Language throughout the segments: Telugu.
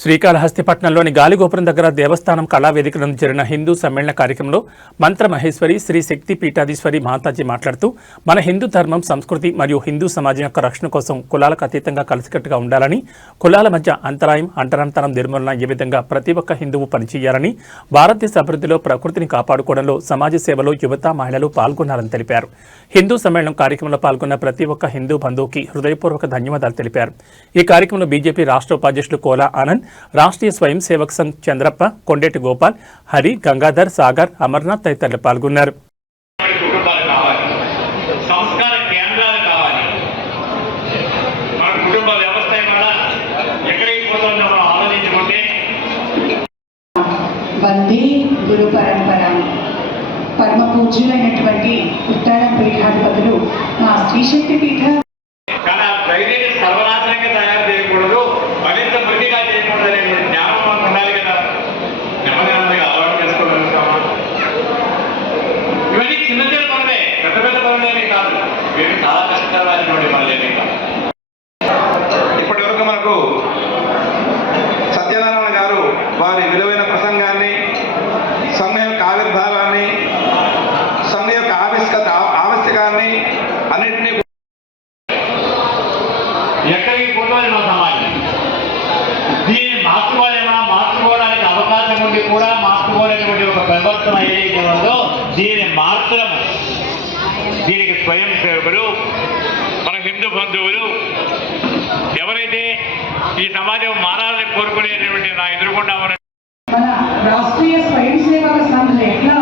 శ్రీకాళహస్తిపట్నంలోని గాలిగోపురం దగ్గర దేవస్థానం కళావేదిక నందు జరిగిన హిందూ సమ్మేళన కార్యక్రమంలో మంత్ర మహేశ్వరి శ్రీ శక్తి పీఠాధీశ్వరి మాతాజీ మాట్లాడుతూ మన హిందూ ధర్మం సంస్కృతి మరియు హిందూ సమాజం యొక్క రక్షణ కోసం కులాలకు అతీతంగా కలిసికట్టుగా ఉండాలని, కులాల మధ్య అంతరాయం అంటరాంతరం నిర్మూలన ఏ విధంగా ప్రతి ఒక్క హిందువు పనిచేయాలని, భారతదేశ అభివృద్ధిలో ప్రకృతిని కాపాడుకోవడంలో సమాజ సేవలో యువత మహిళలు పాల్గొన్నారని తెలిపారు. హిందూ సమ్మేళనం కార్యక్రమంలో పాల్గొన్న ప్రతి ఒక్క హిందూ బంధువుకి హృదయపూర్వక ధన్యవాదాలు తెలిపారు. ఈ కార్యక్రమంలో బీజేపీ రాష్ట్ర ఉపాధ్యక్షులు కోలా ఆనంద్, రాష్ట్రీయ స్వయం సేవక్ సంఘ్ చంద్రప్ప, కొండేటి గోపాల్, హరి, గంగాధర్, సాగర్, అమర్నాథ్ తదితరులు పాల్గొన్నారు. వందే గురు పరంపర. పరమ పూజ్యులైనటువంటి ఉత్తరం పీఠాధిపతులు మా శ్రీశక్తి పీఠ సర్వనాశనంగా తయారు చేయకూడదు, మరింత మృతిగా చేయకూడదు అనే జ్ఞానం మనకు ఉండాలి కదా. నెమ్మదిగా అలవాటు చేసుకోగలుగుతామా? ఇవన్నీ చిన్న చిన్న పనులే, పెద్ద పెద్ద పనులేమీ కాదు. వీళ్ళు చాలా కష్టతరమైనటువంటి పనులేమీ కాదు. ఇప్పటి వరకు మనకు సత్యనారాయణ గారు వారి విలువైన ప్రసంగాన్ని, సంఘ యొక్క ఆవిర్భావాన్ని, సంఘ యొక్క ఆవశ్యకాన్ని అన్నింటినీ ఎక్కడికి పోతుంది మన సమాజం. దీన్ని మార్చుకోవడానికి అవకాశం ఉండి కూడా మార్చుకోలేటువంటి ఒక ప్రవర్తన ఏదైతే ఉందో దీన్ని మార్చడం, దీనికి స్వయం సేవకులు, మన హిందూ బంధువులు ఎవరైతే ఈ సమాజం మారాలని కోరుకునేటువంటి నా ఎదురుకుండా ఉన్న మన రాష్ట్రీయ స్వయం సేవక సంఘం ఎట్లా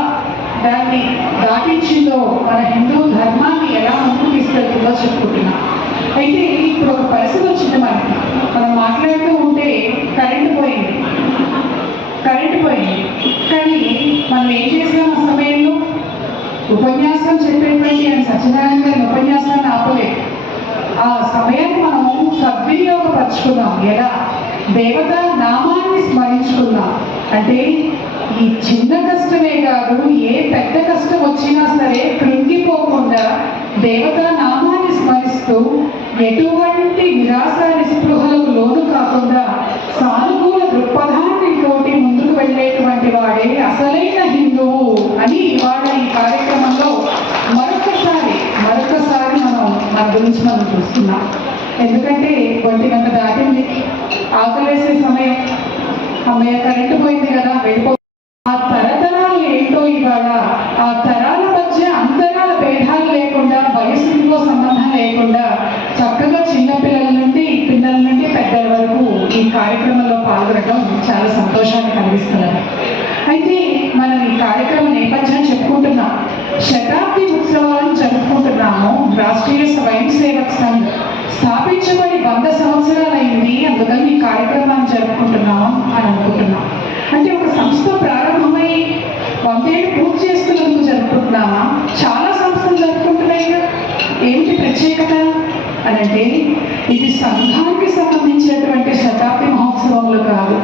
దాన్ని దాటించిందో, మన హిందూ ధర్మాన్ని ఎలా ముందుకు తీసుకెళ్తుందో చెప్పుకుంటున్నాం. అయితే ఇప్పుడు ఒక పరిస్థితి వచ్చింది మనకి. మనం మాట్లాడుతూ ఉంటే కరెంటు పోయింది. కానీ మనం ఏం చేసాం? ఆ సమయంలో ఉపన్యాసం చెప్పేటువంటి ఆయన సత్యనారాయణ గారి ఉపన్యాసాన్ని ఆపలేదు. ఆ సమయాన్ని మనం సద్వినియోగపరుచుకున్నాం. ఎలా? దేవతా నామాన్ని స్మరించుకున్నాం. అంటే ఈ చిన్న కష్టమే కాదు, ఏ పెద్ద కష్టం వచ్చినా సరే కృంగిపోకుండా దేవతా నామాన్ని స్మరిస్తూ ఎటువంటి నిరాశ నిస్పృహలకు లోను కాకుండా సానుకూల దృక్పథాన్ని తోటి ముందుకు వెళ్ళేటువంటి వాడే అసలైన హిందువు అని ఇవాళ ఈ కార్యక్రమంలో మరొకసారి మనం మన గురించి మనం చూస్తున్నాం. ఎందుకంటే 1 గంట దాటింది, ఆకలేసే సమయం, అమ్మయ్య కరెంటు పోయింది కదా, వెళ్ళిపో. ఆ తరతరాలు ఏంటో ఇవాళ ఆ తరాల మధ్య అంతరాల భేదాలు లేకుండా, వయసుతో సంబంధం లేకుండా చక్కగా పిల్లల నుండి పెద్దల వరకు ఈ కార్యక్రమంలో పాల్గొనడం చాలా సంతోషాన్ని కలిగిస్తున్నారు. అయితే మనం ఈ కార్యక్రమం నేపథ్యం చెప్పుకుంటున్నాం. శతాబ్ది ఉత్సవాలను జరుపుకుంటున్నాము. రాష్ట్రీయ స్వయం సేవక్ సంఘ్ స్థాపించబడి 100 సంవత్సరాలు అయింది. అందుకని ఈ కార్యక్రమాన్ని జరుపుకుంటున్నాము అని అనుకుంటున్నాం. అంటే ఒక సంస్థ ప్రారంభమై 100 ఏళ్ళు పూర్తి చేసుకున్నందుకు జరుపుకుంటున్నామా? చాలా సంస్థలు జరుపుకుంటున్నాయి. ఏంటి ప్రత్యేకత అని అంటే, ఇది సంఘానికి సంబంధించినటువంటి శతాబ్ది మహోత్సవంలో కాదు,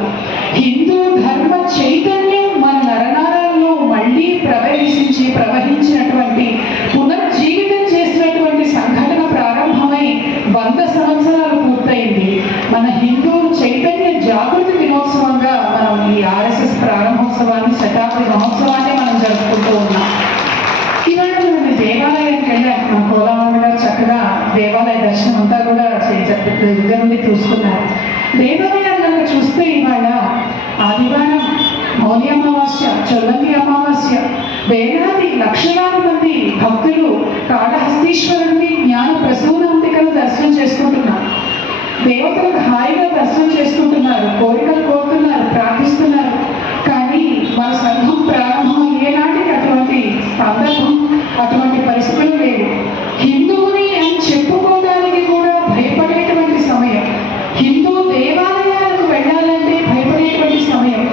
హిందూ ధర్మ చైతన్యం మన నరనారాల్లో మళ్ళీ ప్రవహించినటువంటి పునర్జీవితం చేసినటువంటి సంఘటన ప్రారంభమై 100 సంవత్సరాలు పూర్తయింది. మన హిందూ చైతన్య జాగృతి దినోత్సవంగా మనం ఈ RSS ప్రారంభోత్సవాన్ని, శతాబ్ది మహోత్సవాన్ని మనం జరుపుకుంటూ ఉన్నాం. ఇవాళ మనం దేవాలయానికి వెళ్ళాం. మన కోలామండ గారు చక్కగా దేవాలయ దర్శనం అంతా కూడా దగ్గర నుండి చూసుకున్నారు. దేవాలయాలను చూస్తే ఇవాళ ఆదివారం, మౌని అమావాస్య, చొల్లంగి అమావాస్య, వేలాది లక్షలాది మంది భక్తులు కాళహస్తీశ్వరుడిని, జ్ఞాన ప్రసూనాంతికను దర్శనం చేసుకుంటున్నారు. దేవతలకు హాయిగా దర్శనం చేసుకుంటున్నారు, కోరికలు కోరుతున్నారు, ప్రార్థిస్తున్నారు. కానీ మన సంఘం ప్రారంభం ఏనాటికి అటువంటి సందర్భం, అటువంటి పరిస్థితులు లేవు. హిందువుని అని చెప్పుకోవడానికి కూడా భయపడేటువంటి సమయం, హిందూ దేవాలయాలకు వెళ్ళాలంటే భయపడేటువంటి సమయం,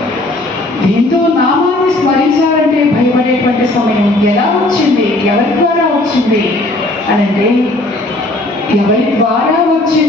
హిందూ నామాన్ని స్మరించాలంటే భయపడేటువంటి సమయం ఎలా వచ్చింది? ఎవరి ద్వారా వచ్చింది అని అంటే, ఎవరి ద్వారా వచ్చింది?